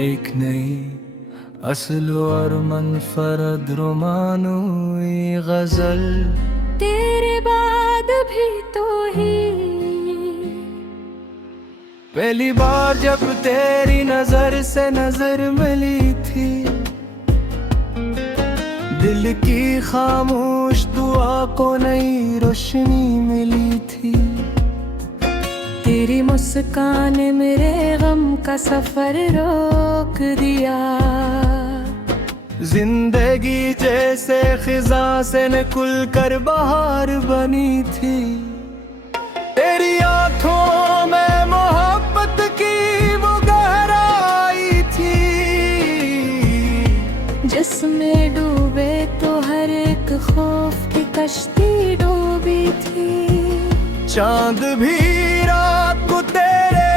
एक नई असल और मनफरद रोमानोई गजल तेरे बाद भी तो ही। पहली बार जब तेरी नजर से नजर मिली थी, दिल की खामोश दुआ को नई रोशनी मिली थी। तेरी मुस्कान ने मेरे गम का सफर रोक दिया। जिंदगी जैसे खिजा से निकल कर बहार बनी थी। तेरी आंखों में मोहब्बत की वो गहराई थी, जिसमें डूबे तो हर एक खौफ की कश्ती डूबी थी। चांद भी रात को तेरे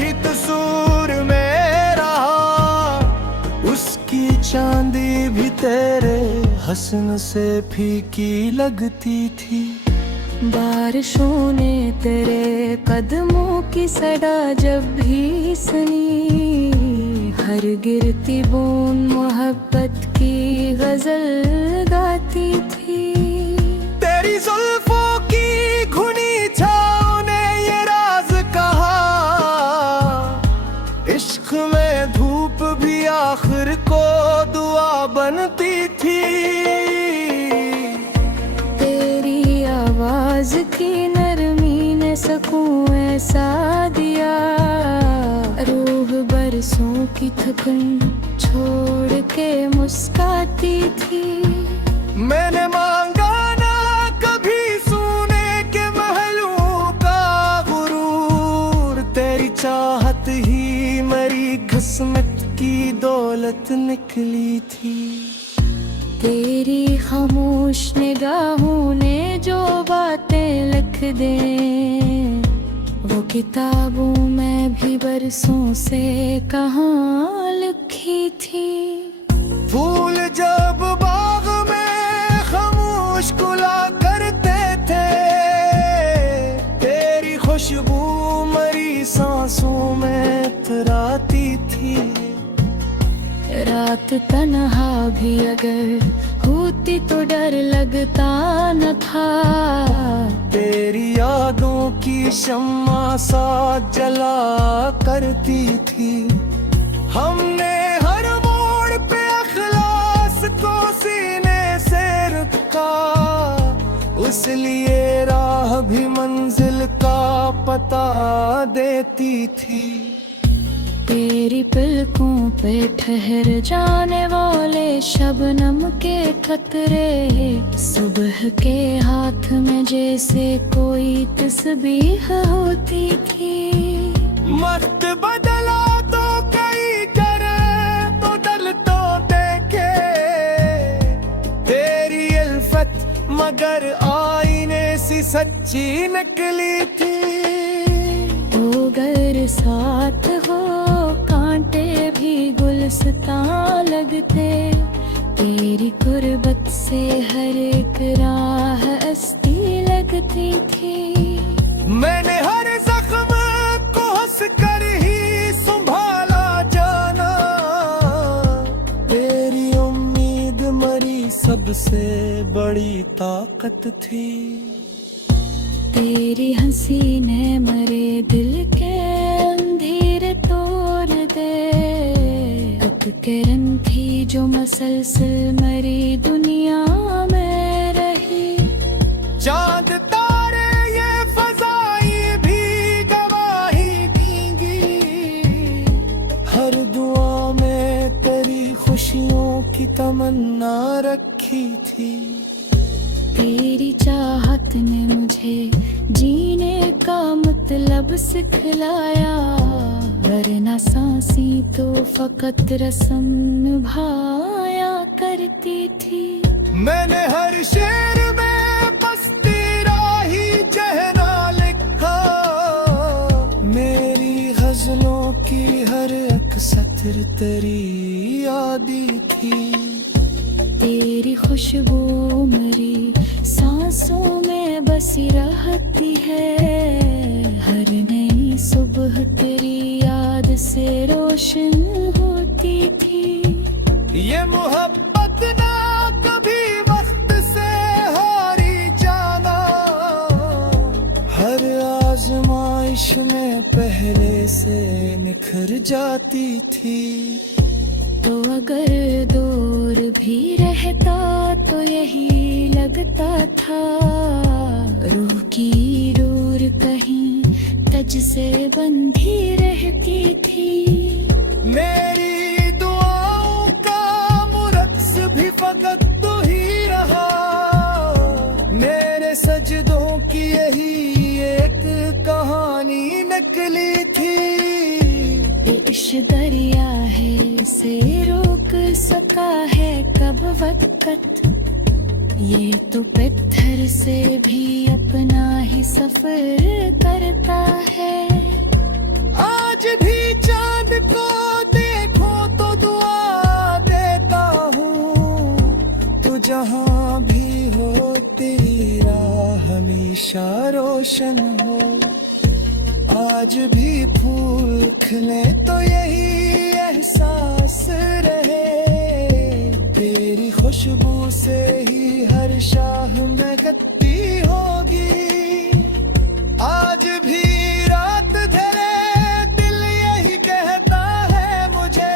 ही तस्वीर में रहा, उसकी चांदी भी तेरे हसन से फीकी लगती थी। बारिशों ने तेरे कदमों की सदा जब भी सुनी, हर गिरती बूंद मोहब्बत की गजल गाती थी। तेरी जुल्फों की घुनी छाँव ने ये राज कहा, इश्क में धूप भी आखिर को दुआ बनती थी। तेरी आवाज की नरमी ने सुकून ऐसा दिया, रूह बरसों की थकन छोड़ के मुस्काती थी। मैंने मांगा ना कभी सोने के महलों का गुरूर, तेरी चाहत ही मेरी किस्मत की दौलत निकली थी। तेरी खामोश निगाहों ने जो बातें लिख दें, वो किताबों में भी बरसों से कहाँ लिखी थी। फूल जब बाग में खामोश खुला करते थे, तेरी खुशबू मरी सांसों में इतराती थी। रात तन्हा भी अगर होती तो डर लगता न था, तेरी यादों की शम्मा सा जला करती थी। हमने हर मोड़ पे अखलास को सीने से रखा, उस लिए राह भी मंजिल का पता देती थी। तेरी पलकों पे ठहर जाने वाले शबनम के कतरे, सुबह के हाथ में जैसे कोई तस्बीह होती थी। मत बदला तो कई करे तो दल तो देखे, तेरी अल्फत मगर आईने सी सच्ची निकली थी। ओ गर साथ हो कांटे भी गुलस्तां लगते, तेरी कुर्बत से हर एक राह अस्ती लगती थी। मैंने हर जख्म को हंस कर ही संभाला जाना, तेरी उम्मीद मरी सबसे बड़ी ताकत थी। तेरी हंसी ने मरे दिल के अंधेरे तोड़ दे, किरण थी जो मसलसल मरी दुनिया में रही। चांद तारे ये फजाई भी गवाही देंगी, हर दुआ में तेरी खुशियों की तमन्ना रखी थी। तेरी चाहत ने मुझे जीने का मतलब सिखलाया, वरना सांसी तो फकत रस्म निभाया करती थी। मैंने हर शेर में बस तेरा ही चेहरा लिखा, मेरी गजलों की हर एक सत्र तेरी यादी थी। तेरी खुशबू मेरी सांसों में बसी रहती है, हर नई सुबह तेरी याद से रोशन हो रहती थी। ये मोहब्बत ना कभी वक्त से हारी जाना, हर आजमाइश में पहले से निखर जाती थी। तो अगर दूर भी रहता तो यही लगता था, रूह की डोर कहीं तज से बंधी रहती थी। मेरी दुआओं का मुरक्स भी फकत तू ही रहा, मेरे सजदों की यही एक कहानी निकली थी। इश्क दरिया है, इसे रोक सका है कब वक्त, ये तो पत्थर से भी अपना ही सफर करता है। आज भी चांद को देखो तो दुआ देता हूँ, तू जहाँ भी हो तेरी राह हमेशा रोशन हो। आज भी फूल खिले तो यही एहसास रहे, तेरी खुशबू से ही हर शाह महकती होगी। आज भी रात ढले दिल यही कहता है मुझे,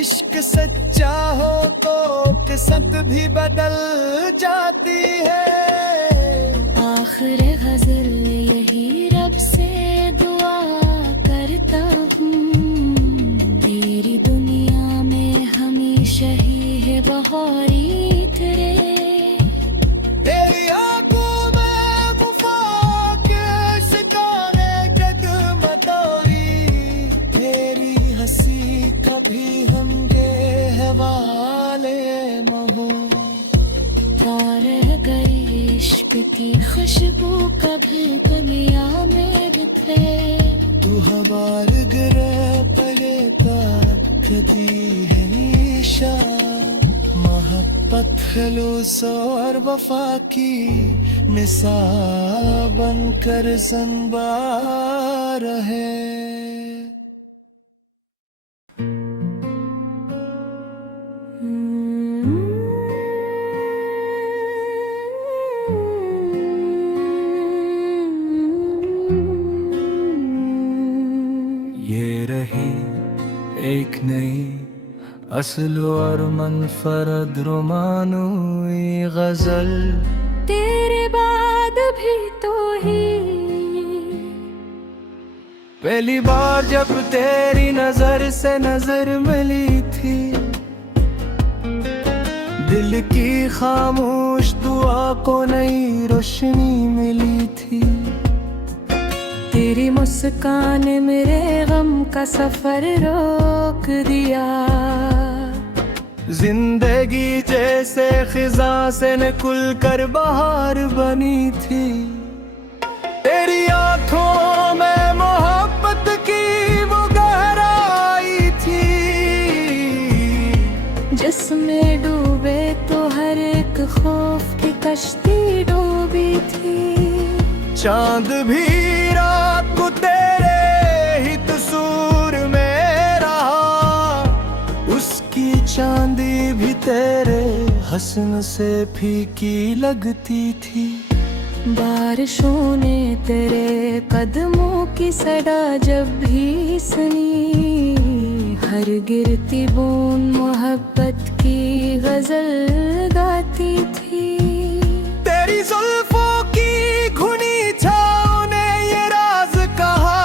इश्क सच्चा हो तो किस्मत भी बदल जाती है। आखिर गजल यही रब से दुआ करता हूँ, तेरी दुनिया में हमेशा ही है बहारी तेरे। तेरी आंखों में मुफाक सितारे जगमगाई, तेरी हंसी कभी हमके हवाले महू। अगर इश्क की खुशबू कभी दुनिया में बिखरे, तू हमार गिरे पड़े तक कदी है निशा। मोहब्बत खलूस और वफा की मिसाल बनकर ज़िंदा रहे। ये रही एक नई असल और मनफरद रोमानोई गजल, तेरे बाद भी तो ही। पहली बार जब तेरी नजर से नजर मिली थी, दिल की खामोश दुआ को नई रोशनी मिली थी। तेरी मुस्कान मेरे गम का सफर रोक दिया, जिंदगी जैसे खिजा से निकल कर बाहर बनी थी। तेरी आंखों में मोहब्बत की वो गहराई थी, जिसमें डूबे तो हर एक खौफ की कश्ती डूबी थी। चांद भी रात को तेरे ही तसूर में रहा, उसकी चांदी भी तेरे हसन से फीकी लगती थी। बारिशों ने तेरे कदमों की सदा जब भी सुनी, हर गिरती बूंद मोहब्बत की गजल गाती थी। तेरी जुल्फों की घुनी छाँव ने ये राज कहा,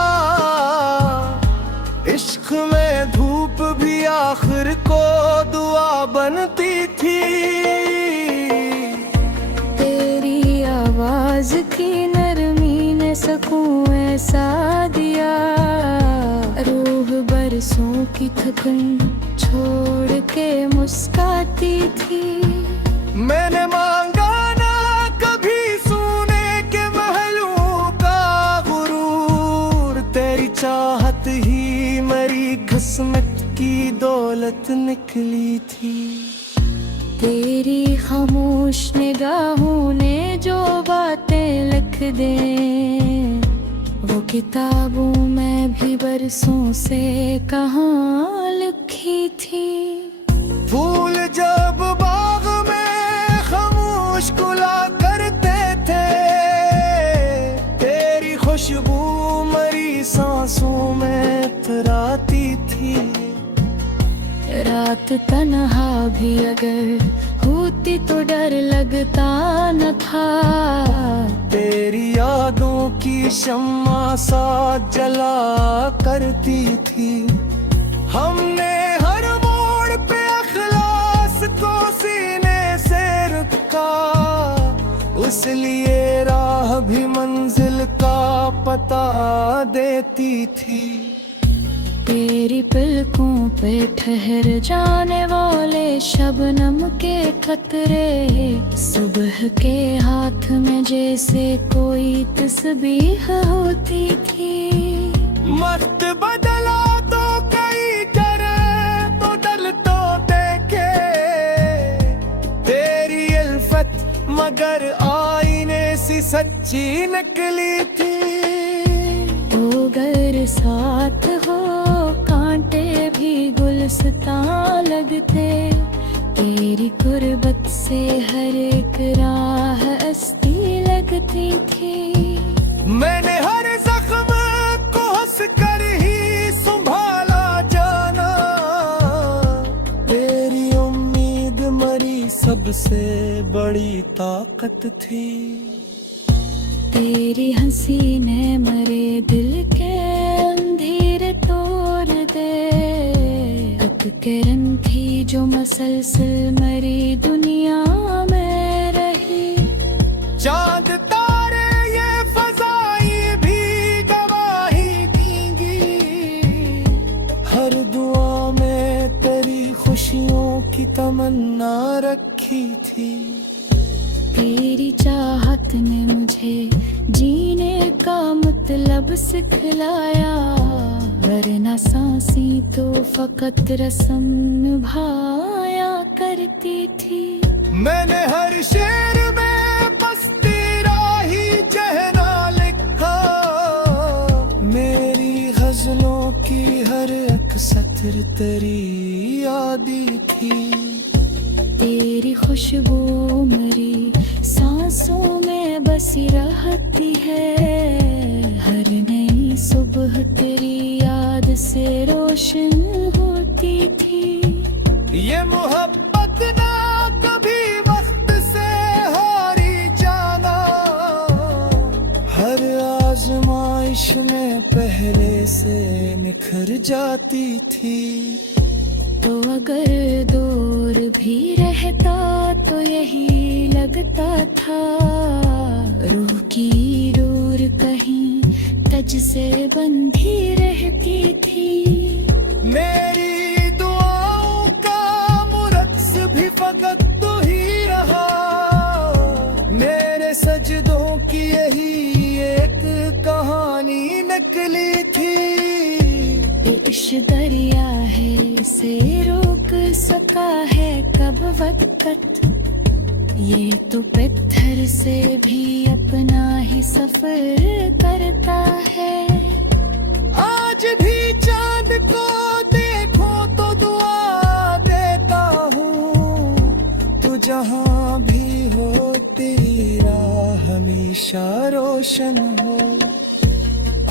इश्क में धूप भी आखिर को दुआ बनती थी। तेरी आवाज की नरमी ने सकून ऐसा दिया, रूह बरसों की थकन छोड़ के मुस्काती थी। मैंने मांगा ना कभी सोने के महलों का गुरूर, तेरी चाहत ही मेरी किस्मत की दौलत निकली थी। तेरी खामोश निगाहों ने जो बातें लिख दें, वो किताबों में भी बरसों से कहाँ लिखी थी। फूल जब बाग में खामोश गुला करते थे, तेरी खुशबू मरी सांसों में इतराती थी। रात तन्हा भी अगर होती तो डर लगता न था। तेरी यादों की शम्मा सा जला करती थी। हमने हर मोड़ पे अखलास को सीने से रखा, उस लिए राह भी मंजिल का पता देती थी। तेरी पलकों पे ठहर जाने वाले शबनम के कतरे, सुबह के हाथ में जैसे कोई तस्बीह होती थी। मत बदला तो कई करे तो दल तो देखे, तेरी उल्फत मगर आईने सी सच्ची निकली थी। ओ गर साथ हो कांटे भी गुलस्तां लगते, तेरी गुर्बत से हर एक राह अस्ती लगती थी। मैंने हर जख्म को हंस कर ही संभाला जाना, तेरी उम्मीद मरी सबसे बड़ी ताकत थी। तेरी हंसी ने मरे दिल के अंधेरे तोड़ दे, एक किरण थी जो मसलसल मरी दुनिया में रही। चांद तारे ये फजाई भी गवाही देंगी, हर दुआ में तेरी खुशियों की तमन्ना रखी थी। तेरी चाहत ने मुझे जीने का मतलब सिखलाया, वरना सांसी तो फकत रस्म निभाया करती थी। मैंने हर शेर में बस तेरा ही चेहरा लिखा, मेरी गजलों की हर एक सतर तेरी यादी थी। तेरी खुशबू मरी सांसों में बसी रहती है, हर नई सुबह तेरी याद से रोशन होती थी। ये मोहब्बत ना कभी वक्त से हारी जाना, हर आजमाइश में पहले से निखर जाती थी। तो अगर दूर भी रहता तो यही लगता था, रूह की डोर कहीं तज से बंधी रहती थी। मेरी दुआओं का मुरक्स भी फकत तू ही रहा, मेरे सजदों की यही एक कहानी नकली थी। इश्क दरिया है इसे रोक सका है कब वक्त, ये तो पत्थर से भी अपना ही सफर करता है। आज भी चांद को देखो तो दुआ देता हूँ, तू जहाँ भी हो तेरी राह हमेशा रोशन हो।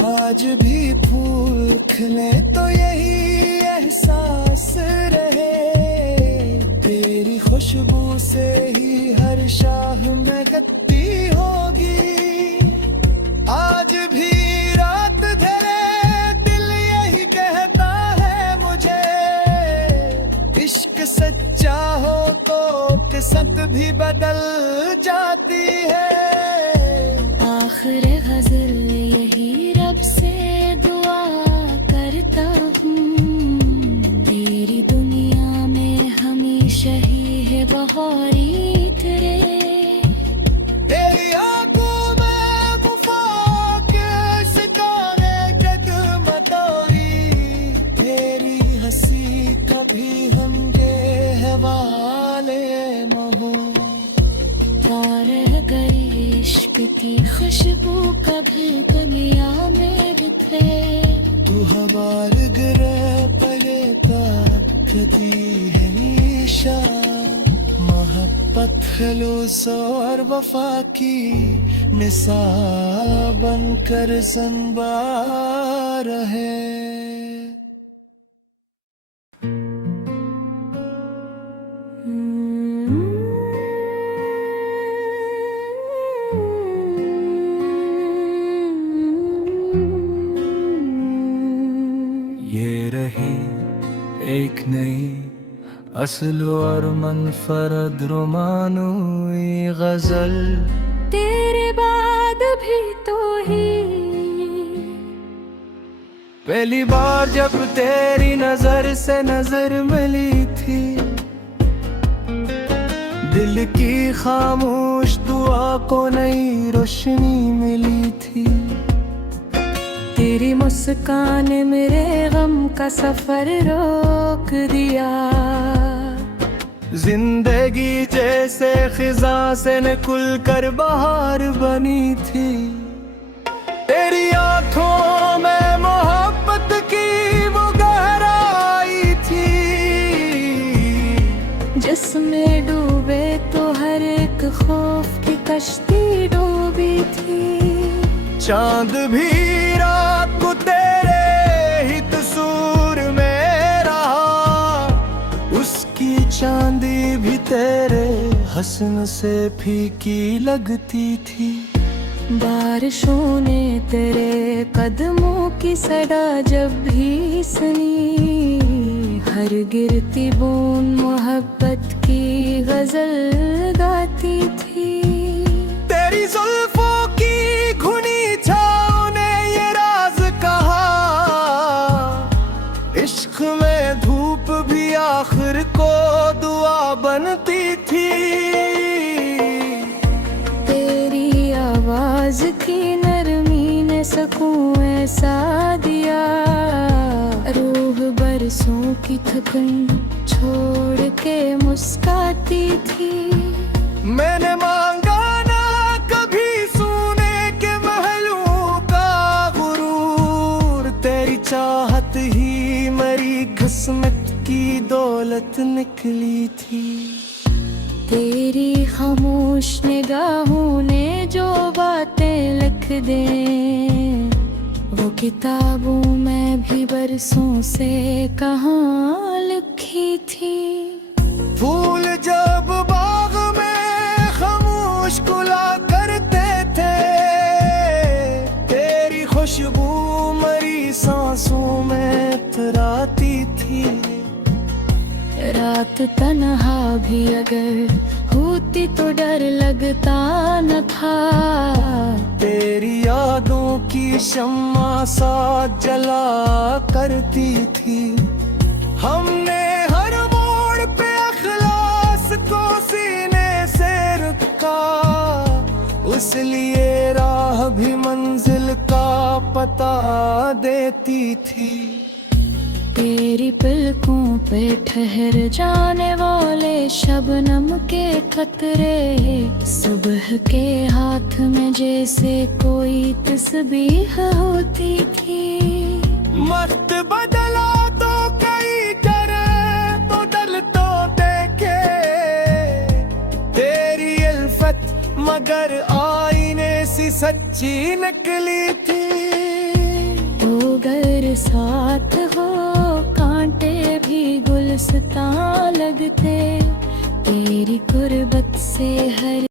आज भी फूल खिले तो यही एहसास रहे, तेरी खुशबू से ही हर शाह में गत्ती होगी। आज भी रात ढले दिल यही कहता है मुझे, इश्क सच्चा हो तो किस्मत भी बदल जाती है। आखिर गजल यही रब से दुआ करता हूँ, तेरी दुनिया में हमेशा ही है बहारी तेरे। तेरी आंखों में मुफाक सितारे जगमगाई, तेरी हंसी कभी हमके हवाले महो। तारे गए इश्क की खुशबू कभी दुनिया में बिखरे तू हवार गिरे परे कदी है निशा मोहब्बत खलूस और वफा की निसा बनकर ज़िंदा रहे। ये रही एक नई असल और मनफरद रोमानोई गजल तेरे बाद भी तो ही पहली बार जब तेरी नजर से नजर मिली थी दिल की खामोश दुआ को नई रोशनी मिली थी। तेरी मुस्कान ने मेरे गम का सफर रोक दिया जिंदगी जैसे खिजा से निकल कर बहार बनी थी। तेरी आंखों में मोहब्बत की वो गहराई थी जिसमें डूबे तो हर एक खौफ की कश्ती डूबी थी। चांद भी रात को तेरे ही तस्वीर में रहा उसकी चांदी भी तेरे हसन से फीकी लगती थी। बारिशों ने तेरे कदमों की सदा जब भी सुनी हर गिरती बूंद मोहब्बत की गजल गाती थी। तेरी जुल्फों की घुनी छाँव ने ये राज कहा इश्क में धूप भी आखिर को दुआ बनती थी। तेरी आवाज की नरमी ने सकून ऐसा दिया रूह बरसों की थकन छोड़ के मुस्काती थी। मैंने मांगा ना कभी सोने के महलों का गुरूर तेरी चाहत ही मेरी किस्मत की दौलत निकली थी। तेरी खामोश निगाहों ने जो बातें लिख दे वो किताबों में भी बरसों से कहाँ लिखी थी। फूल जब बाग में खामोश खुला करते थे तेरी खुशबू मरी सांसों में इतराती थी। रात तन्हा भी अगर होती तो डर लगता न था तेरी यादों की शम्मा सा जला करती थी। हमने हर मोड़ पे अखलास को सीने से रखा उस लिए राह भी मंजिल का पता देती थी। तेरी पलकों पे ठहर जाने वाले शबनम के कतरे सुबह के हाथ में जैसे कोई तस्बीह होती थी। मत बदला तो कई करे तो दल तो देखे तेरी अल्फत मगर आईने सी सच्ची निकली थी। तो गर साथ हो कांटे भी गुलस्तां लगते तेरी गुर्बत से हर